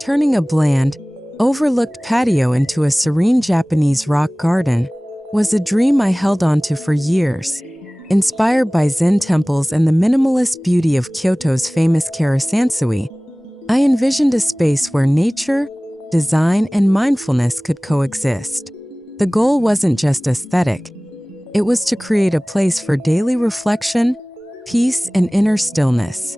Turning a bland, overlooked patio into a serene Japanese rock garden was a dream I held onto for years. Inspired by Zen temples and the minimalist beauty of Kyoto's famous Karasansui, I envisioned a space where nature, design, and mindfulness could coexist. The goal wasn't just aesthetic. It was to create a place for daily reflection, peace, and inner stillness.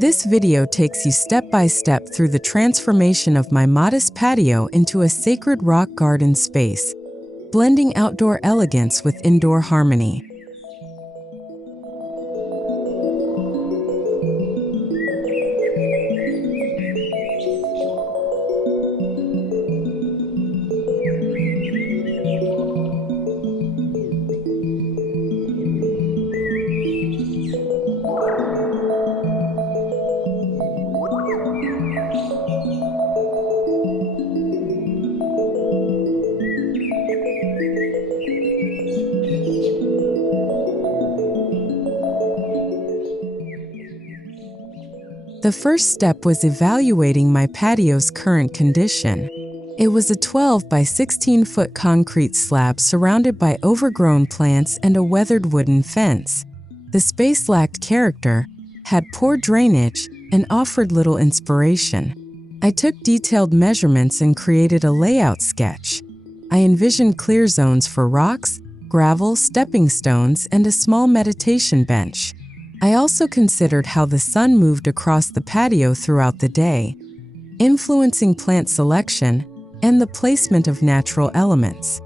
This video takes you step by step through the transformation of my modest patio into a sacred rock garden space, blending outdoor elegance with indoor harmony. The first step was evaluating my patio's current condition. It was a 12 by 16-foot concrete slab surrounded by overgrown plants and a weathered wooden fence. The space lacked character, had poor drainage, and offered little inspiration. I took detailed measurements and created a layout sketch. I envisioned clear zones for rocks, gravel, stepping stones, and a small meditation bench. I also considered how the sun moved across the patio throughout the day, influencing plant selection and the placement of natural elements.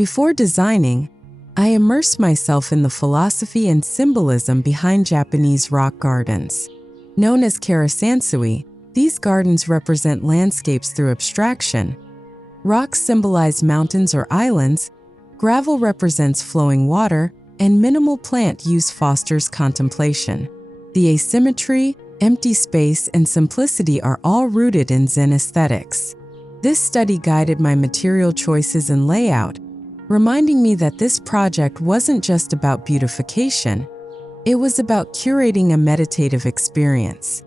Before designing, I immersed myself in the philosophy and symbolism behind Japanese rock gardens. Known as Karasansui, these gardens represent landscapes through abstraction. Rocks symbolize mountains or islands, gravel represents flowing water, and minimal plant use fosters contemplation. The asymmetry, empty space, and simplicity are all rooted in Zen aesthetics. This study guided my material choices and layout, reminding me that this project wasn't just about beautification, it was about curating a meditative experience.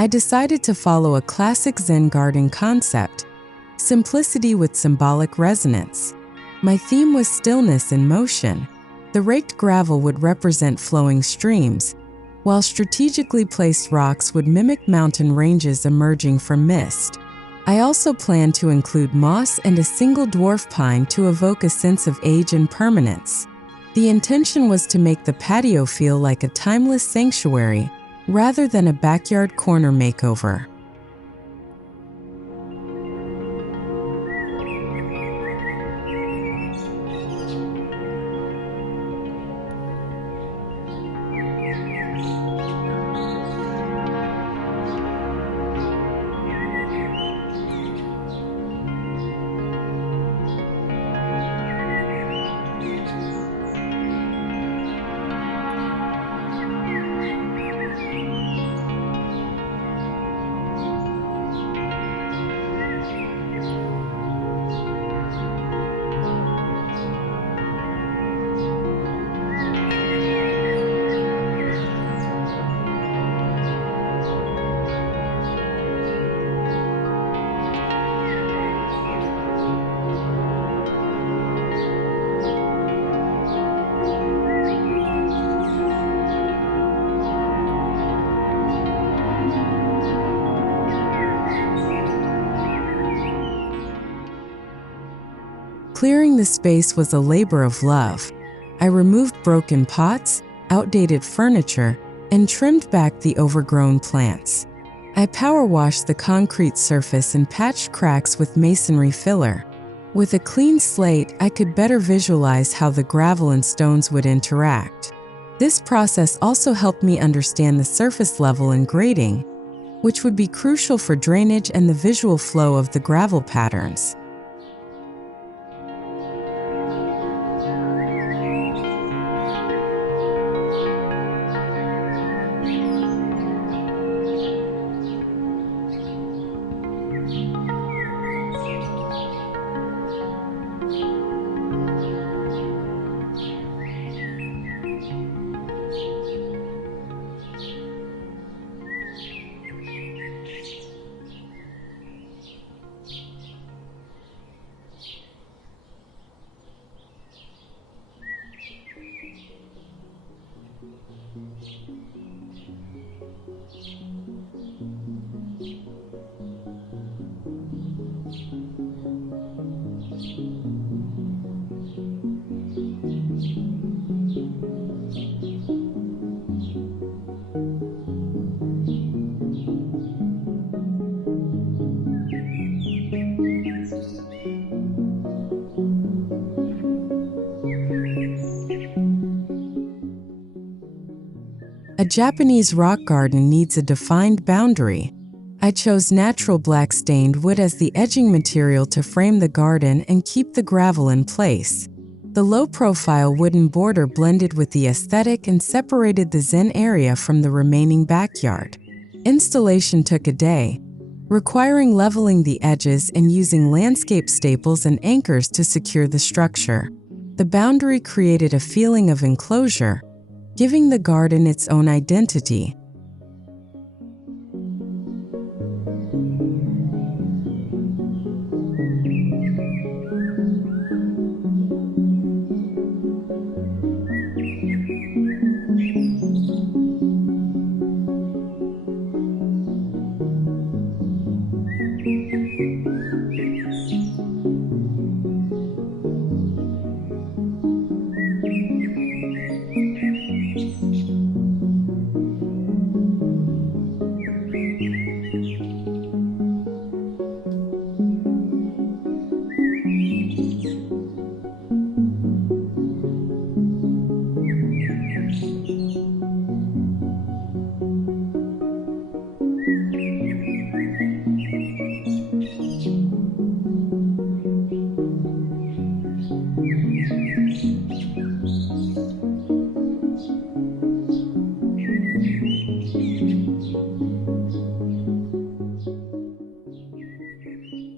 I decided to follow a classic Zen garden concept, simplicity with symbolic resonance. My theme was stillness in motion. The raked gravel would represent flowing streams, while strategically placed rocks would mimic mountain ranges emerging from mist. I also planned to include moss and a single dwarf pine to evoke a sense of age and permanence. The intention was to make the patio feel like a timeless sanctuary rather than a backyard corner makeover. Clearing the space was a labor of love. I removed broken pots, outdated furniture, and trimmed back the overgrown plants. I power washed the concrete surface and patched cracks with masonry filler. With a clean slate, I could better visualize how the gravel and stones would interact. This process also helped me understand the surface level and grading, which would be crucial for drainage and the visual flow of the gravel patterns. A Japanese rock garden needs a defined boundary. I chose natural black stained wood as the edging material to frame the garden and keep the gravel in place. The low-profile wooden border blended with the aesthetic and separated the zen area from the remaining backyard. Installation took a day, requiring leveling the edges and using landscape staples and anchors to secure the structure. The boundary created a feeling of enclosure, giving the garden its own identity.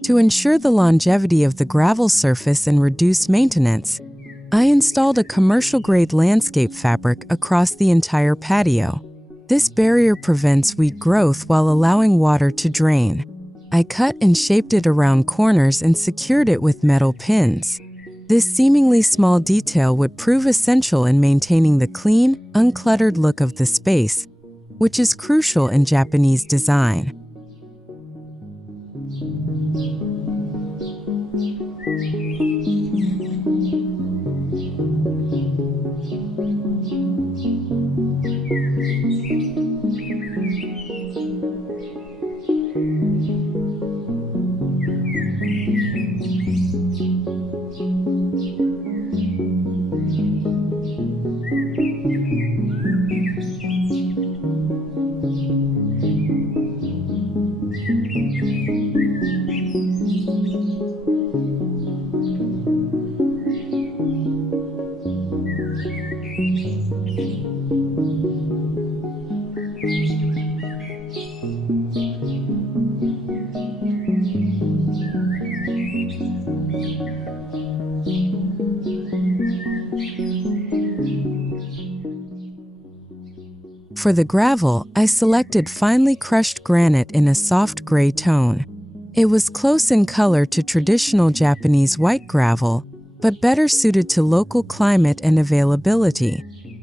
To ensure the longevity of the gravel surface and reduce maintenance, I installed a commercial-grade landscape fabric across the entire patio. This barrier prevents weed growth while allowing water to drain. I cut and shaped it around corners and secured it with metal pins. This seemingly small detail would prove essential in maintaining the clean, uncluttered look of the space, which is crucial in Japanese design. For the gravel, I selected finely crushed granite in a soft gray tone. It was close in color to traditional Japanese white gravel, but better suited to local climate and availability.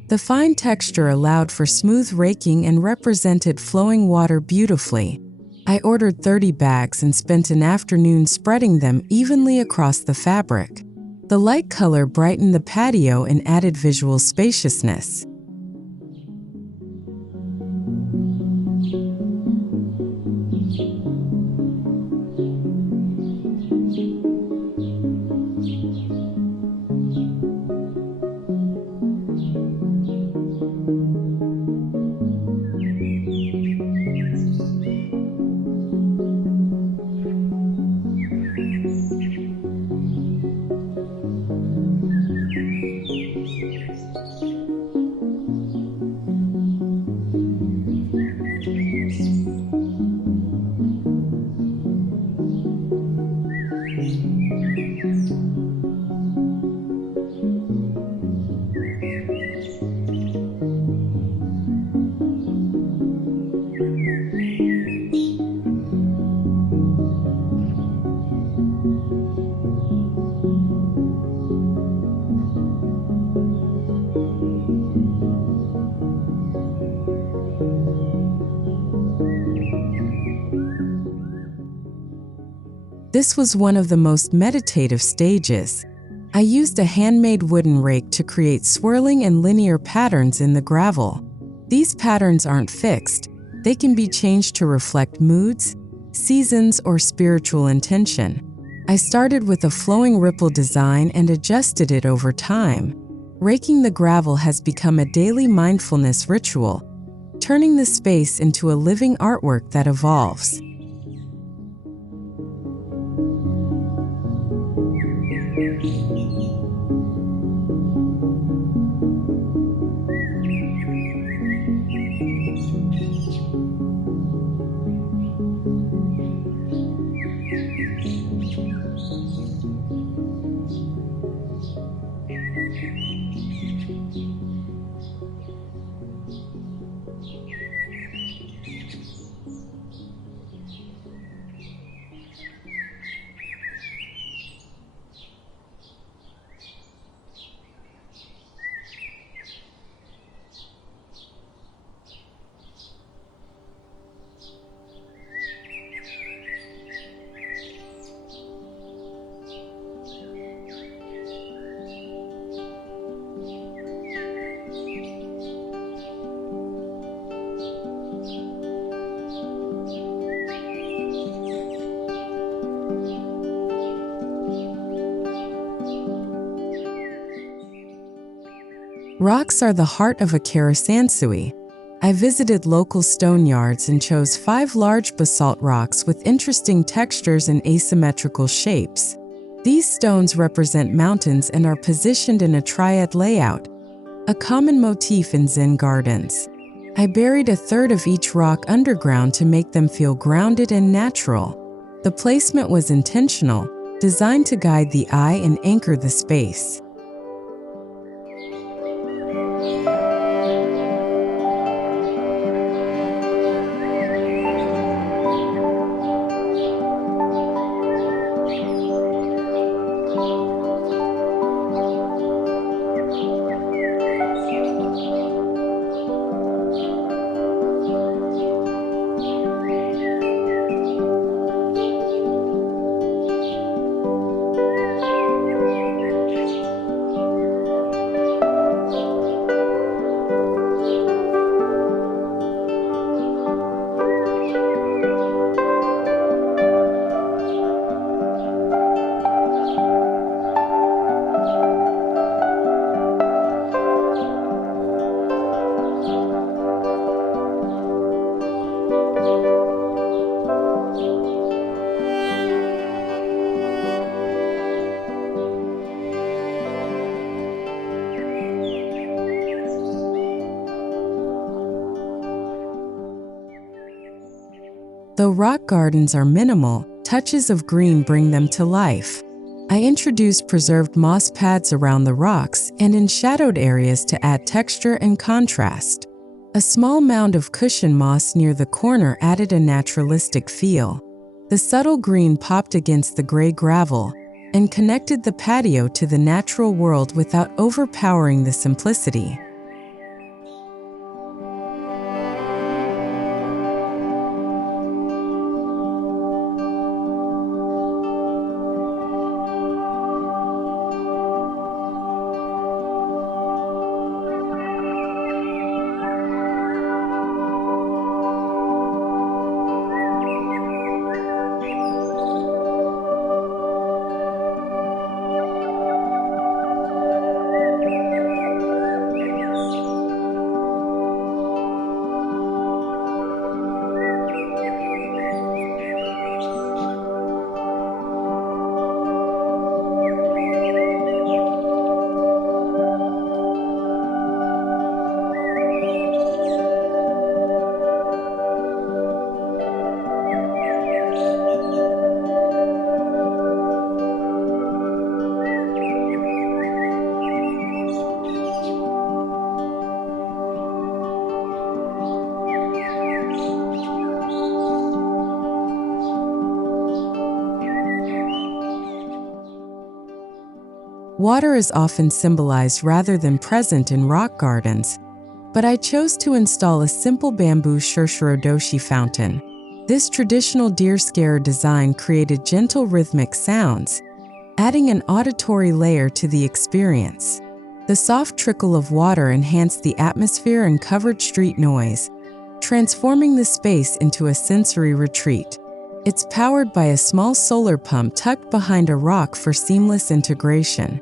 The fine texture allowed for smooth raking and represented flowing water beautifully. I ordered 30 bags and spent an afternoon spreading them evenly across the fabric. The light color brightened the patio and added visual spaciousness. This was one of the most meditative stages. I used a handmade wooden rake to create swirling and linear patterns in the gravel. These patterns aren't fixed. They can be changed to reflect moods, seasons, or spiritual intention. I started with a flowing ripple design and adjusted it over time. Raking the gravel has become a daily mindfulness ritual, turning the space into a living artwork that evolves. Rocks are the heart of a karasansui. I visited local stone yards and chose 5 large basalt rocks with interesting textures and asymmetrical shapes. These stones represent mountains and are positioned in a triad layout, a common motif in Zen gardens. I buried a third of each rock underground to make them feel grounded and natural. The placement was intentional, designed to guide the eye and anchor the space. Though rock gardens are minimal, touches of green bring them to life. I introduced preserved moss pads around the rocks and in shadowed areas to add texture and contrast. A small mound of cushion moss near the corner added a naturalistic feel. The subtle green popped against the gray gravel and connected the patio to the natural world without overpowering the simplicity. Water is often symbolized rather than present in rock gardens, but I chose to install a simple bamboo shirshiro-doshi fountain. This traditional deer-scare design created gentle rhythmic sounds, adding an auditory layer to the experience. The soft trickle of water enhanced the atmosphere and covered street noise, transforming the space into a sensory retreat. It's powered by a small solar pump tucked behind a rock for seamless integration.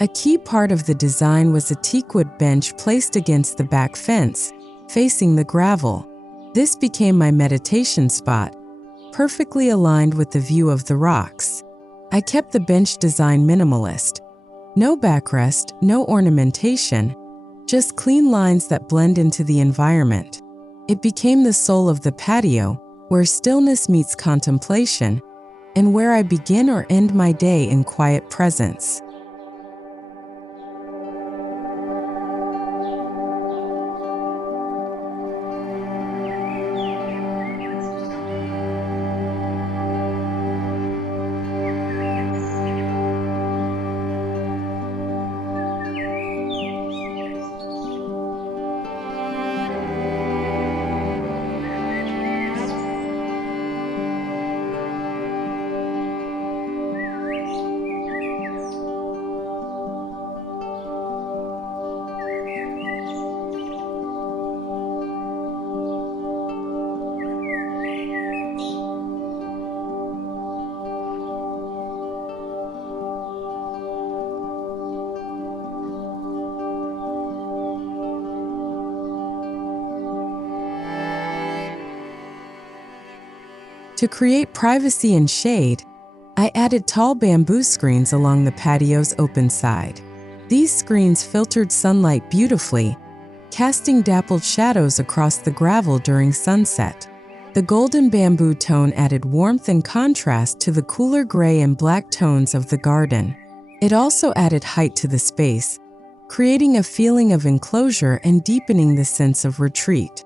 A key part of the design was a teakwood bench placed against the back fence, facing the gravel. This became my meditation spot, perfectly aligned with the view of the rocks. I kept the bench design minimalist. No backrest, no ornamentation, just clean lines that blend into the environment. It became the soul of the patio, where stillness meets contemplation, and where I begin or end my day in quiet presence. To create privacy and shade, I added tall bamboo screens along the patio's open side. These screens filtered sunlight beautifully, casting dappled shadows across the gravel during sunset. The golden bamboo tone added warmth and contrast to the cooler gray and black tones of the garden. It also added height to the space, creating a feeling of enclosure and deepening the sense of retreat.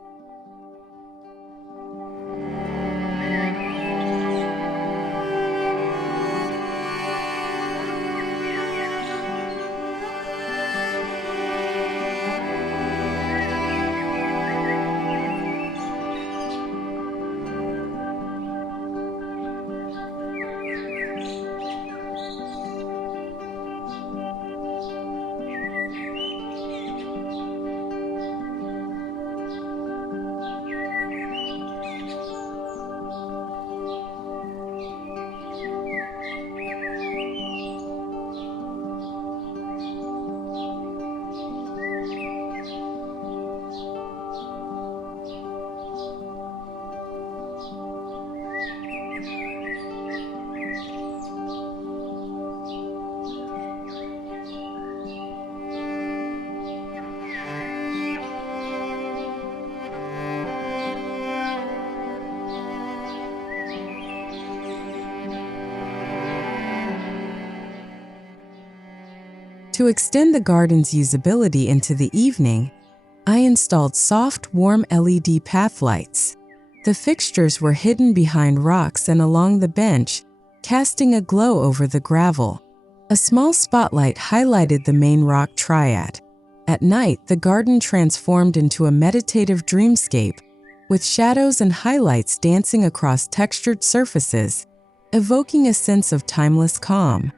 To extend the garden's usability into the evening, I installed soft, warm LED path lights. The fixtures were hidden behind rocks and along the bench, casting a glow over the gravel. A small spotlight highlighted the main rock triad. At night, the garden transformed into a meditative dreamscape, with shadows and highlights dancing across textured surfaces, evoking a sense of timeless calm.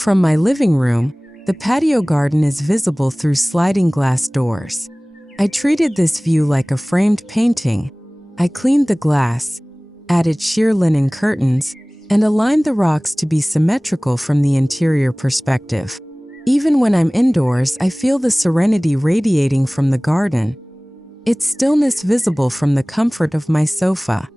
From my living room, the patio garden is visible through sliding glass doors. I treated this view like a framed painting. I cleaned the glass, added sheer linen curtains, and aligned the rocks to be symmetrical from the interior perspective. Even when I'm indoors, I feel the serenity radiating from the garden, its stillness visible from the comfort of my sofa.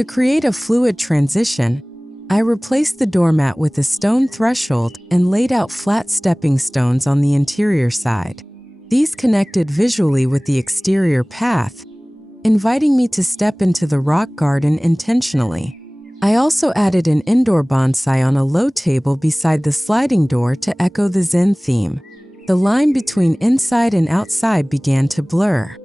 To create a fluid transition, I replaced the doormat with a stone threshold and laid out flat stepping stones on the interior side. These connected visually with the exterior path, inviting me to step into the rock garden intentionally. I also added an indoor bonsai on a low table beside the sliding door to echo the Zen theme. The line between inside and outside began to blur.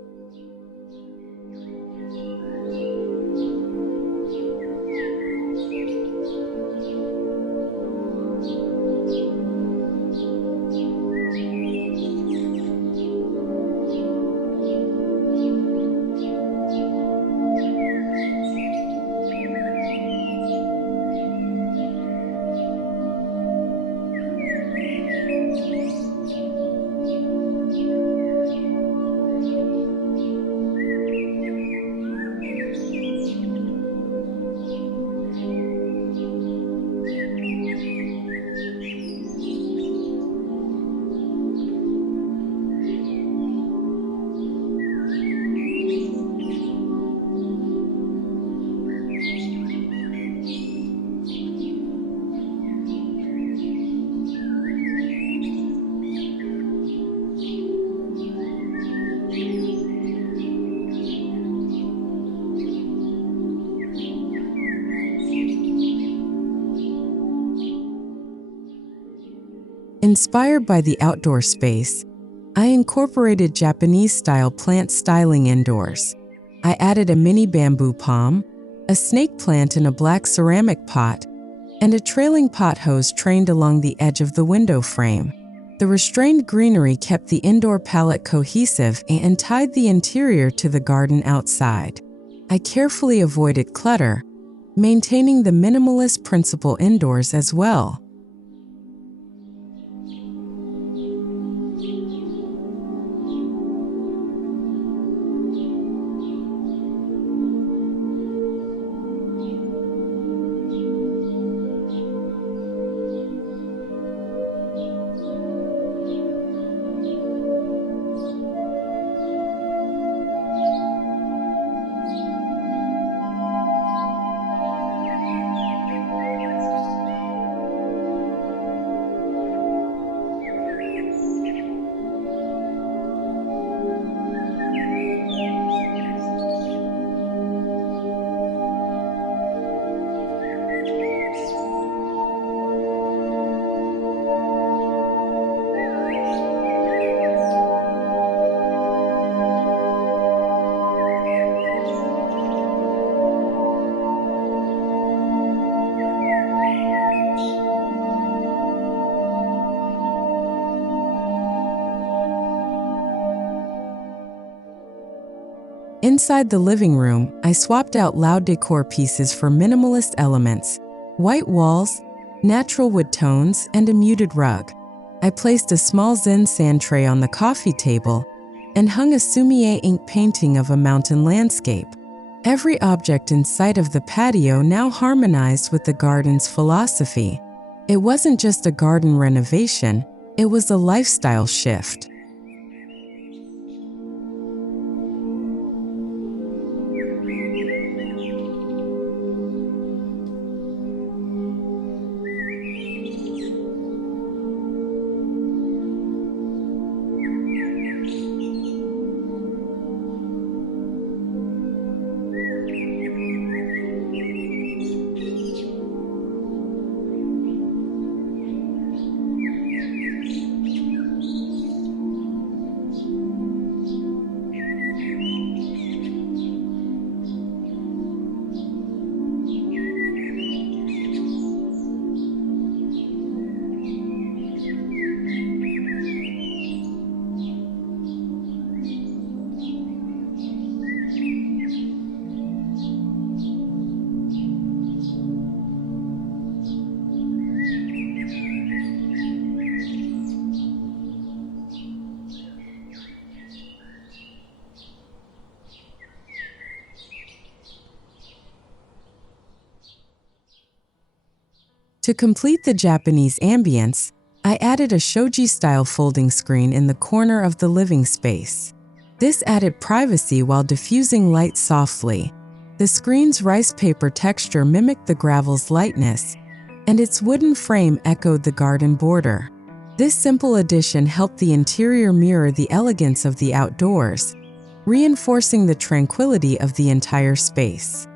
Inspired by the outdoor space, I incorporated Japanese-style plant styling indoors. I added a mini bamboo palm, a snake plant in a black ceramic pot, and a trailing pot hose trained along the edge of the window frame. The restrained greenery kept the indoor palette cohesive and tied the interior to the garden outside. I carefully avoided clutter, maintaining the minimalist principle indoors as well. Inside the living room, I swapped out loud decor pieces for minimalist elements: white walls, natural wood tones, and a muted rug. I placed a small Zen sand tray on the coffee table and hung a Sumier ink painting of a mountain landscape. Every object in sight of the patio now harmonized with the garden's philosophy. It wasn't just a garden renovation, it was a lifestyle shift. To complete the Japanese ambience, I added a Shoji-style folding screen in the corner of the living space. This added privacy while diffusing light softly. The screen's rice paper texture mimicked the gravel's lightness, and its wooden frame echoed the garden border. This simple addition helped the interior mirror the elegance of the outdoors, reinforcing the tranquility of the entire space.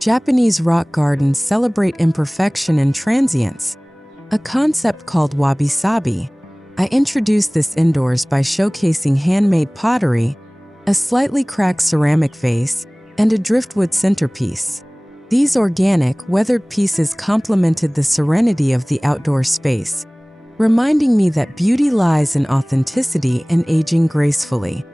Japanese rock gardens celebrate imperfection and transience, a concept called Wabi-Sabi. I introduced this indoors by showcasing handmade pottery, a slightly cracked ceramic vase, and a driftwood centerpiece. These organic, weathered pieces complemented the serenity of the outdoor space, reminding me that beauty lies in authenticity and aging gracefully.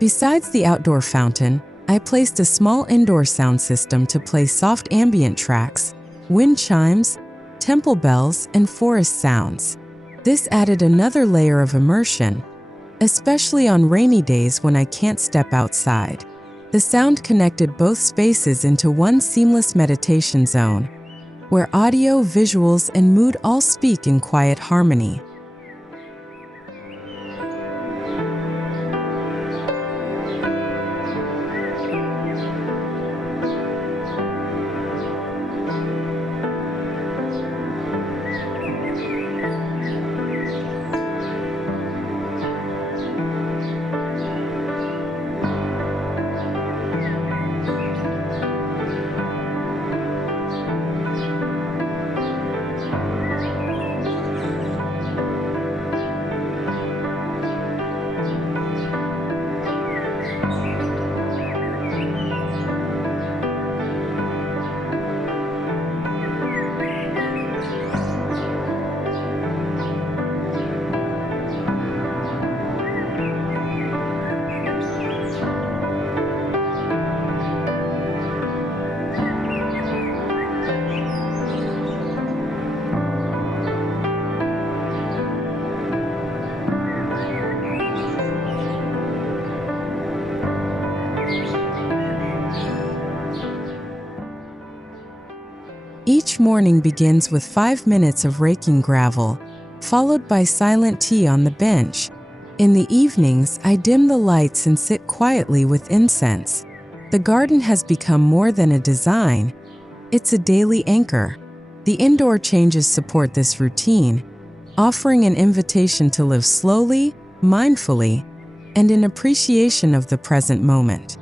Besides the outdoor fountain, I placed a small indoor sound system to play soft ambient tracks, wind chimes, temple bells, and forest sounds. This added another layer of immersion, especially on rainy days when I can't step outside. The sound connected both spaces into one seamless meditation zone, where audio, visuals, and mood all speak in quiet harmony. Each morning begins with 5 minutes of raking gravel, followed by silent tea on the bench. In the evenings, I dim the lights and sit quietly with incense. The garden has become more than a design, it's a daily anchor. The indoor changes support this routine, offering an invitation to live slowly, mindfully, and in appreciation of the present moment.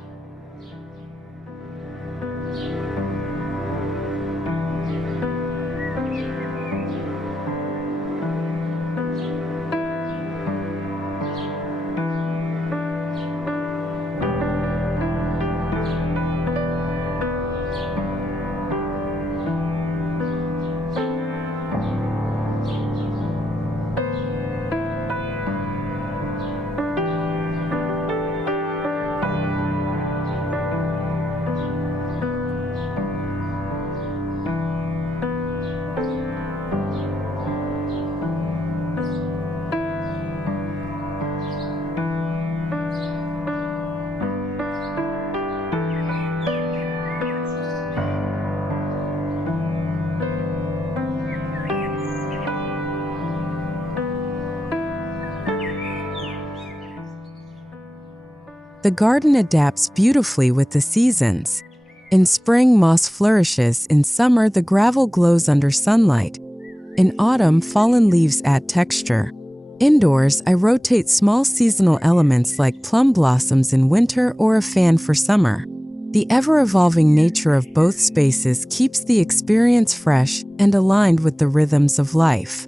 The garden adapts beautifully with the seasons. In spring, moss flourishes. In summer, the gravel glows under sunlight. In autumn, fallen leaves add texture. Indoors, I rotate small seasonal elements like plum blossoms in winter or a fan for summer. The ever-evolving nature of both spaces keeps the experience fresh and aligned with the rhythms of life.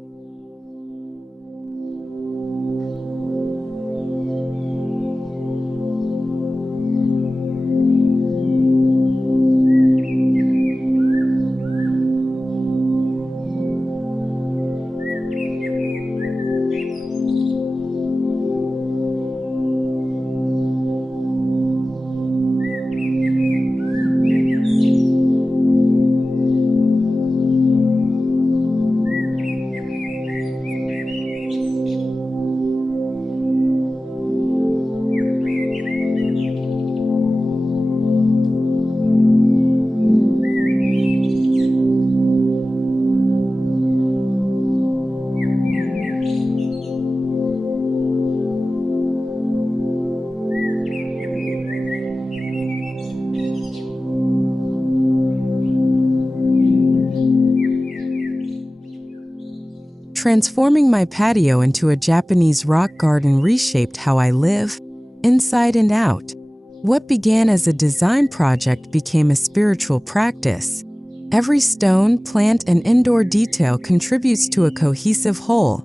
Transforming my patio into a Japanese rock garden reshaped how I live, inside and out. What began as a design project became a spiritual practice. Every stone, plant, and indoor detail contributes to a cohesive whole,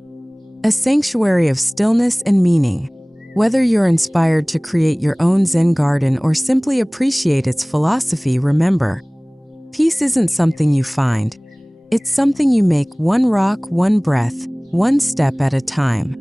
a sanctuary of stillness and meaning. Whether you're inspired to create your own Zen garden or simply appreciate its philosophy, remember, peace isn't something you find. It's something you make one rock, one breath, one step at a time.